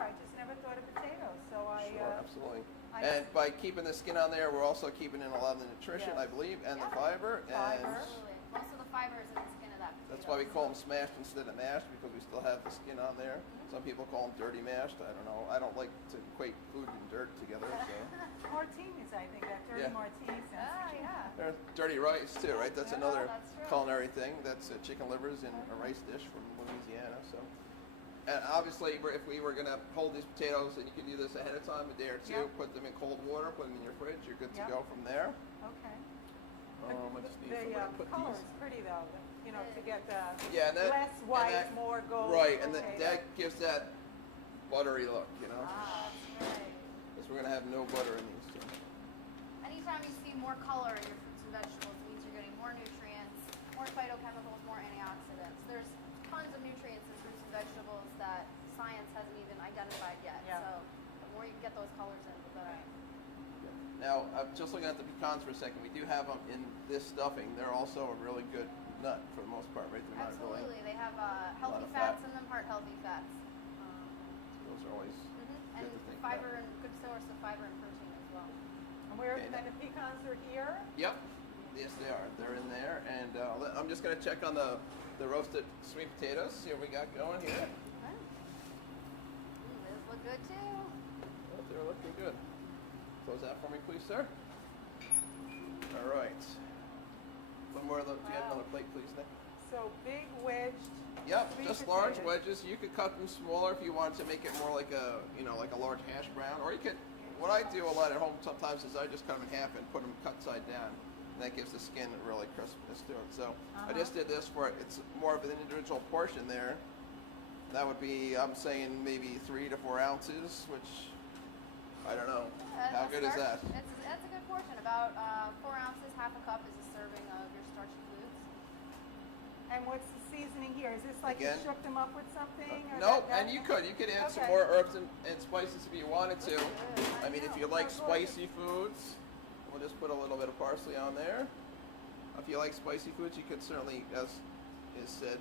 I just never thought of potatoes. So Sure, absolutely. I And by keeping the skin on there, we're also keeping in a lot of the nutrition, Yes. I believe, and the Yeah. fiber. Fiber. And Absolutely. Most of the fiber is in the skin of that potato. that's why we call them smashed instead of mashed, because we still have the skin on there. Some people call them dirty mashed. I don't know. I don't like to equate food and dirt together. So martinis, I think that dirty Yeah. martini sounds. Yeah. there's dirty rice too, right? That's Yeah, another that's true. culinary thing. That's chicken livers in a rice dish from Louisiana. So, and obviously, if we were going to hold these potatoes, and you can do this ahead of time, a day or two, Yep. put them in cold water, put them in your fridge. You're good to Yep. go from there. Okay. I just need somewhere to The put color these. is pretty though. You know, to get the Yeah, and that, less white, and that- more gold. Right, and potato. that gives that buttery look, you know. Ah, that's right. Because we're going to have no butter in these two. Anytime you see more color in your fruits and vegetables, it means you're getting more nutrients, more phytochemicals, more antioxidants. There's tons of nutrients in fruits and vegetables that science hasn't even identified yet. Yeah. So the more you can get those colors in, the better. Now, I'm just looking at the pecans for a second. We do have them in this stuffing. They're also a really good nut for the most part, right? They're not Absolutely. really. They have healthy of fats fat. in them, heart healthy fats. Those are always And good to think fiber about. and good source of fiber and protein as well. And where Okay, then the pecans are here. Yep. Yes, they are. They're in there. And I'm just going to check on the roasted sweet potatoes, see what we got going here. Those look good too. Oh, they're looking good. Close that for me, please, sir. All right. One more of those. Do you have another plate, please, Nick? So big wedged. Yep, sweet just large potatoes. wedges. You could cut them smaller if you wanted to make it more like a, like a large hash brown. Or you could, what I do a lot at home sometimes is I just cut them in half and put them cut side down. And that gives the skin a really crispness to it. So I just did this for, it's more of an individual portion there. That would be, I'm saying maybe 3 to 4 ounces, which I don't know. How good is that? That's a good portion. About 4 ounces, half a cup is a serving of your starchy foods. And what's the seasoning here? Is this like Again? you shook them up with something? or No, that- and you could add some Okay. more herbs and spices if you wanted to. I mean, if you like Sounds spicy foods, we'll just put a little bit of parsley on there. If you like spicy foods, you could certainly, as is said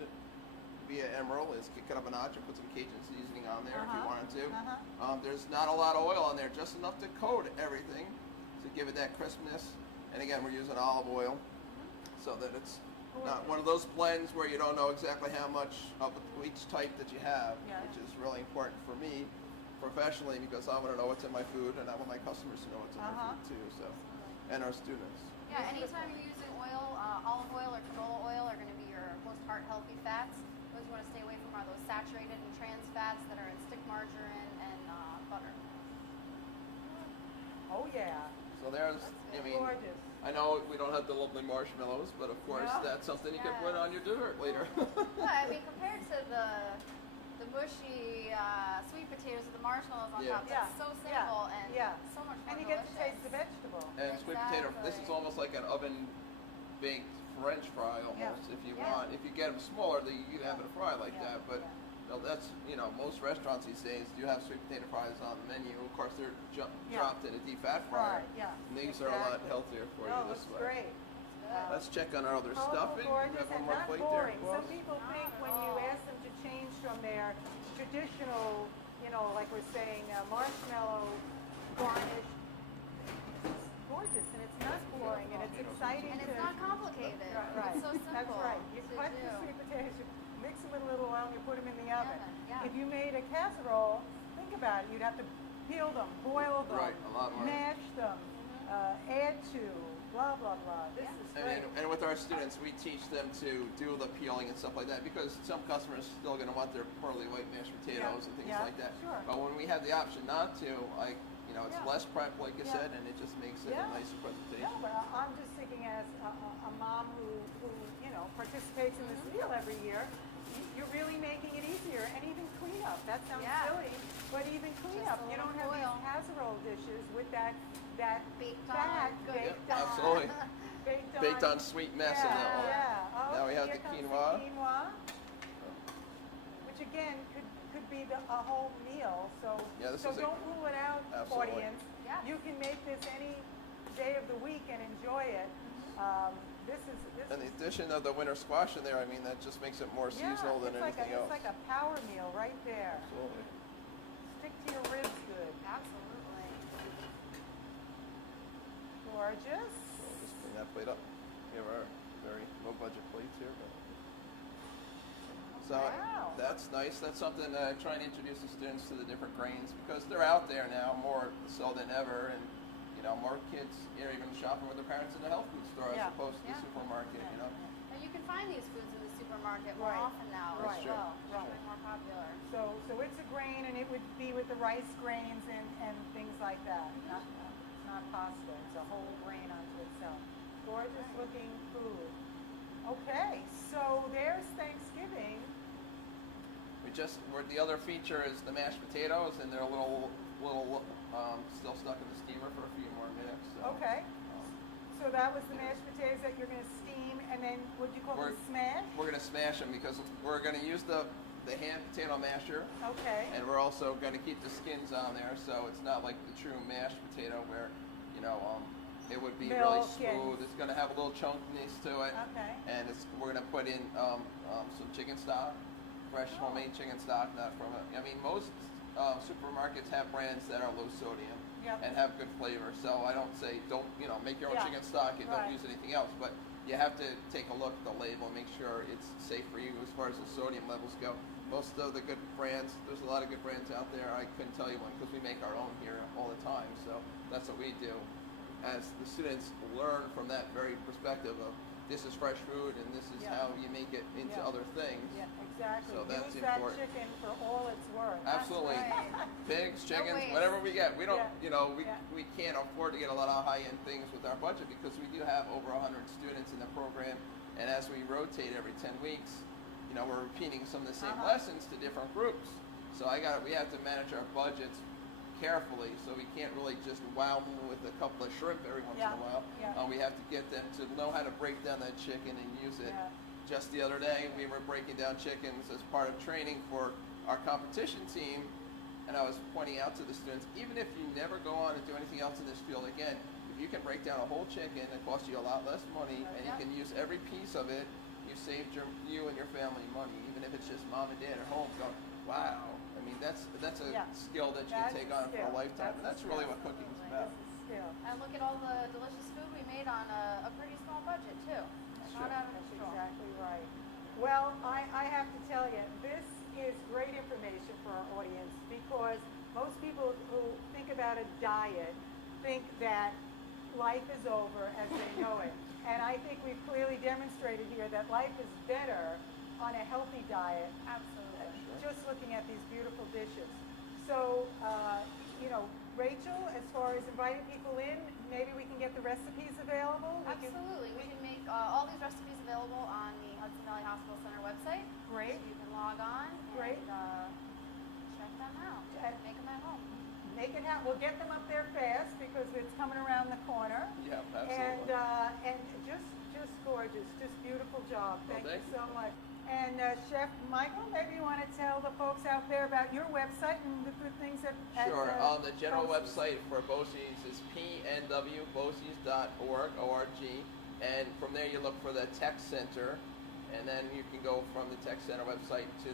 via Emerald, is kick it up a notch and put some Cajun seasoning on there if you wanted to. There's not a lot of oil on there, just enough to coat everything to give it that crispness. And again, we're using olive oil so that it's not one of those blends where you don't know exactly how much of each type that you have, Yeah. which is really important for me professionally, because I want to know what's in my food and I want my customers to know what's in their food too. So, and our students. Yeah, anytime you're using oil, olive oil or canola oil are going to be your most heart healthy fats. Those you want to stay away from are those saturated and trans fats that are in stick margarine and butter. Oh yeah. So there's, I mean, Gorgeous. I know we don't have the lovely marshmallows, but of course No. that's something you can Yeah. put on your dessert later. Yeah, I mean compared to the mushy sweet potatoes with the marshmallows on Yeah. top, that's so simple and so much more And you get to delicious. taste the vegetable. And sweet potato, this is Exactly. almost like an oven baked French fry almost. Yeah. If you Yeah. want, if you get them smaller, then you can have it a fry like that. But that's, most restaurants these days do have sweet potato fries on the menu. Of course, they're dropped in a deep fat fryer. Right, yeah. And these are a lot Exactly. healthier for No, you it's this way. great. Let's check on our other Colorful, stuffing. We gorgeous, have one and more not plate boring. there. Some people think when you ask them to change from their traditional, like we're saying, marshmallow garnish, it's gorgeous and it's not boring and it's exciting. And it's to- not complicated. Right. It's so simple. That's right. You to cut do. the sweet potatoes, you mix them with a little oil, and you put them in the oven. Yeah. If you made a casserole, think about it. You'd have to peel them, boil them, Right, a lot more. mash them, add to, blah blah blah. This is great. And with our students, we teach them to do the peeling and stuff like that because some customers are still going to want their pearly white mashed potatoes and things like that. Sure. But when we have the option not to, it's Yeah. less prep, like you Yeah. said, and it just makes it a nicer presentation. No, but I'm just thinking as a mom who participates in this meal every year, you're really making it easier. And even cleanup, that sounds silly, but even cleanup, you don't have foil. these casserole dishes with that Baked fat on, good. baked Yep, on. absolutely. baked Baked on sweet mess in that one. Yeah. Oh, Now we have here the comes quinoa. quinoa, which again could be a whole meal. So Yeah, this so is a- don't rule it out, Absolutely. audience. Yeah. You can make this any day of the week and enjoy it. This And the is addition of the winter squash in there, I mean, that just makes it more seasonal than it's like anything a, else. It's like a power meal right there. Absolutely. Stick gorgeous. So we'll just bring that plate up. We have our very low budget plates here. So Wow. that's nice. That's something that I try and introduce the students to the different grains because they're out there now more so than ever, and you know more kids are even shopping with their parents in the health food store Yeah. as opposed to the Yeah. supermarket. You know. And you can find these foods in the supermarket more Right. often now Right. as well. That's Becoming more popular. So it's a grain, and it would be with the rice grains and things like that. It's not pasta. It's a whole grain unto itself. Gorgeous looking food. Okay, so there's Thanksgiving. The other feature is the mashed potatoes, and they're a little still stuck in the steamer for a few more minutes. So, Okay. So that was the mashed potatoes that you're going to steam, and then what do you call them? Smash? We're gonna smash them because we're gonna use the hand potato masher, Okay. and we're also gonna keep the skins on there, so it's not like the true mashed potato where it would be really Milk smooth. and- It's gonna have a little chunkiness to it, Okay. and we're gonna put in some chicken stock, fresh Oh. homemade chicken stock, not from it. I mean, most supermarkets have brands that are low sodium Yep. and have good flavor. So I don't say don't make your own Yeah. chicken stock and Right. don't use anything else, but you have to take a look at the label and make sure it's safe for you as far as the sodium levels go. Most of the good brands, there's a lot of good brands out there. I couldn't tell you one because we make our own here all the time. So that's what we do. As the students learn from that very perspective of this is fresh food and this is Yeah. how you make it into Yeah. other things. Yeah, exactly. So that's Use that important. chicken for all it's worth. Absolutely. Right. Pigs, No chickens, waste. whatever we get. We don't, Yeah. we Yeah. can't afford to get a lot of high-end things with our budget because we do have over 100 students in the program, and as we rotate every 10 weeks, we're repeating some of the same Uh-huh. lessons to different groups. So we have to manage our budgets carefully, so we can't really just wow them with a couple of shrimp every once Yeah. in a while. Yeah. We have to get them to know how to break down that chicken and use it. Yeah. Just the other day, we were breaking down chickens as part of training for our competition team, and I was pointing out to the students, even if you never go on and do anything else in this field again, if you can break down a whole chicken, it costs you a lot less money, and you Yeah. can use every piece of it, you saved you and your family money, even if it's just mom and dad at home going, wow. I mean, that's a Yeah. skill that you That's can take a on for skill. a lifetime, and that's really skill. what cooking is Absolutely. about. This is skill. And look at all the delicious food we made on a pretty small budget too. That's Not true. out of That's control. exactly right. Well, I have to tell you, this is great information for our audience because most people who think about a diet think that life is over as they know it. And I think we've clearly demonstrated here that life is better on a healthy diet, Absolutely. just looking at these beautiful dishes. So, Rachel, as far as inviting people in, maybe we can get the recipes available? Absolutely. We can make all these recipes available on the Hudson Valley Hospital Center website. Great. So you can log on Great. and check them out. Make them at home. Make it happen. We'll get them up there fast because it's coming around the corner. Yeah, And absolutely. just gorgeous, just beautiful job. Well, Thank you thank so much. And Chef Michael, maybe you want to tell the folks out there about your website and the good things that. Sure. The general Bosie's. website for BOCES is pnwboses.org, O-R-G, and from there you look for the Tech Center, and then you can go from the Tech Center website to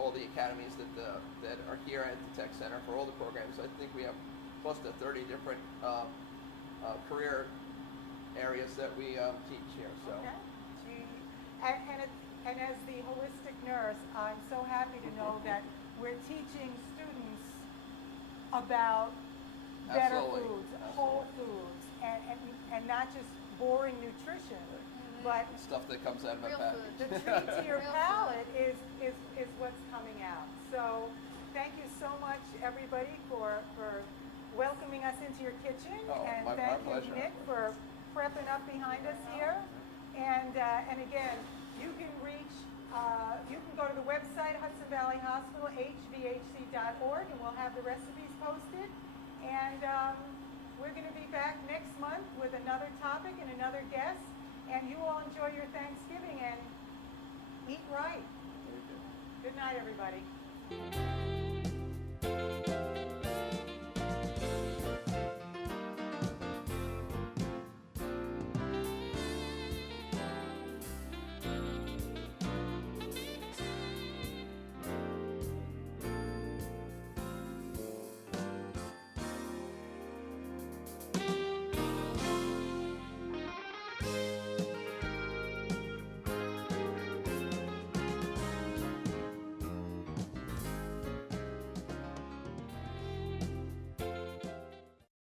all the academies that are here at the Tech Center for all the programs. I think we have close to 30 different career areas that we teach here. So. Okay. And as the holistic nurse, I'm so happy to know that we're teaching students about better Absolutely. foods, whole foods, and not just boring nutrition, but Stuff that comes out of my Real package. the treat to your Real palate is what's coming out. So thank you so much, everybody, for welcoming us into your kitchen, Oh, and my thank you, pleasure. Nick, for prepping up behind us here. And again, you can go to the website, Hudson Valley Hospital, hvhc.org, and we'll have the recipes posted. And we're going to be back next month with another topic and another guest. And you all enjoy your Thanksgiving and eat right. Very good. Good night, everybody.